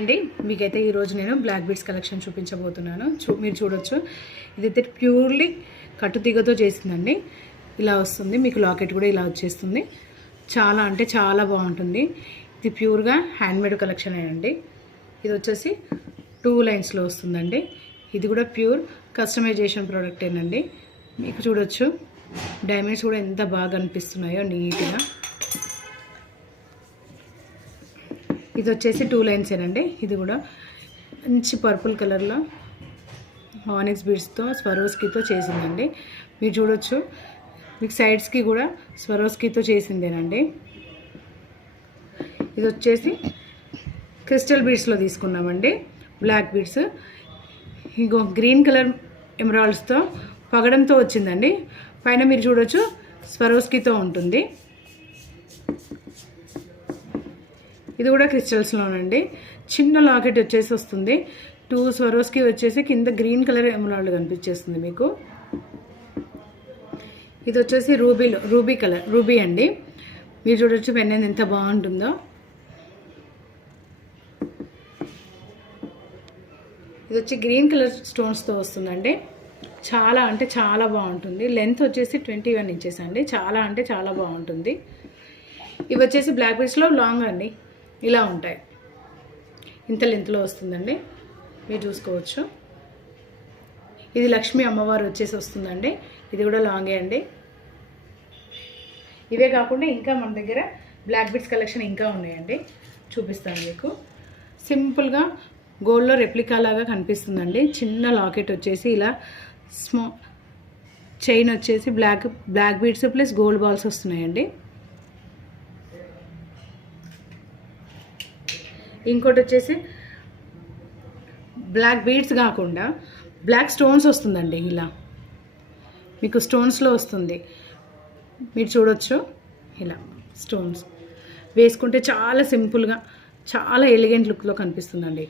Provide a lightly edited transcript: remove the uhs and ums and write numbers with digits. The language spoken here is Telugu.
అండి, మీకైతే ఈరోజు నేను బ్లాక్ బీడ్స్ కలెక్షన్ చూపించబోతున్నాను. మీరు చూడొచ్చు, ఇదైతే ప్యూర్లీ కట్టుతీగతో చేసిందండి. ఇలా వస్తుంది, మీకు లాకెట్ కూడా ఇలా వచ్చేస్తుంది. చాలా అంటే చాలా బాగుంటుంది. ఇది ప్యూర్గా హ్యాండ్మేడ్ కలెక్షన్ అండి. ఇది వచ్చేసి 2 లైన్స్లో వస్తుందండి. ఇది కూడా ప్యూర్ కస్టమైజేషన్ ప్రోడక్టేనండి. మీకు చూడొచ్చు, డైమండ్స్ కూడా ఎంత బాగా అనిపిస్తున్నాయో నీట్గా. ఇది వచ్చేసి 2 లైన్సేనండి. ఇది కూడా మంచి పర్పుల్ కలర్లో ఆనిక్స్ బీడ్స్తో స్వరోస్కీతో చేసిందండి. మీరు చూడొచ్చు, మీకు సైడ్స్కి కూడా స్వరోస్కీతో చేసిందేనండి. ఇది వచ్చేసి క్రిస్టల్ బీడ్స్లో తీసుకున్నామండి, బ్లాక్ బీడ్స్. ఇంకో గ్రీన్ కలర్ ఎమరాల్డ్స్తో పగడంతో వచ్చిందండి. పైన మీరు చూడొచ్చు స్వరోస్కీతో ఉంటుంది. ఇది కూడా క్రిస్టల్స్లోనండి. చిన్న లాకెట్ వచ్చేసి వస్తుంది. 2 స్వరోస్కి వచ్చేసి కింద గ్రీన్ కలర్ ఎమరాల్డ్ కనిపించేస్తుంది మీకు. ఇది వచ్చేసి రూబీ అండి. మీరు చూడొచ్చు పెన్నెన్ ఎంత బాగుంటుందో. ఇది వచ్చి గ్రీన్ కలర్ స్టోన్స్తో వస్తుందండి. చాలా అంటే చాలా బాగుంటుంది. లెంత్ వచ్చేసి 21 ఇంచెస్ అండి. చాలా అంటే చాలా బాగుంటుంది. ఇవి వచ్చేసి బ్లాక్ బీడ్స్లో లాంగ్ అండి, ఇలా ఉంటాయి. ఇంత లెంత్లో వస్తుందండి, మీరు చూసుకోవచ్చు. ఇది లక్ష్మీ అమ్మవారు వచ్చేసి వస్తుందండి. ఇది కూడా లాంగే అండి. ఇవే కాకుండా ఇంకా మన దగ్గర బ్లాక్ బీడ్స్ కలెక్షన్ ఇంకా ఉన్నాయండి, చూపిస్తాను మీకు. సింపుల్గా గోల్డ్లో రెప్లికా లాగా కనిపిస్తుందండి. చిన్న లాకెట్ వచ్చేసి ఇలా చైన్ వచ్చేసి black beads plus gold balls వస్తున్నాయండి. ఇంకోటి వచ్చేసి బ్లాక్ బీడ్స్ కాకుండా బ్లాక్ స్టోన్స్ వస్తుందండి. ఇలా మీకు స్టోన్స్లో వస్తుంది. మీరు చూడొచ్చు, ఇలా స్టోన్స్ వేసుకుంటే చాలా సింపుల్గా చాలా ఎలిగెంట్ లుక్లో కనిపిస్తుందండి.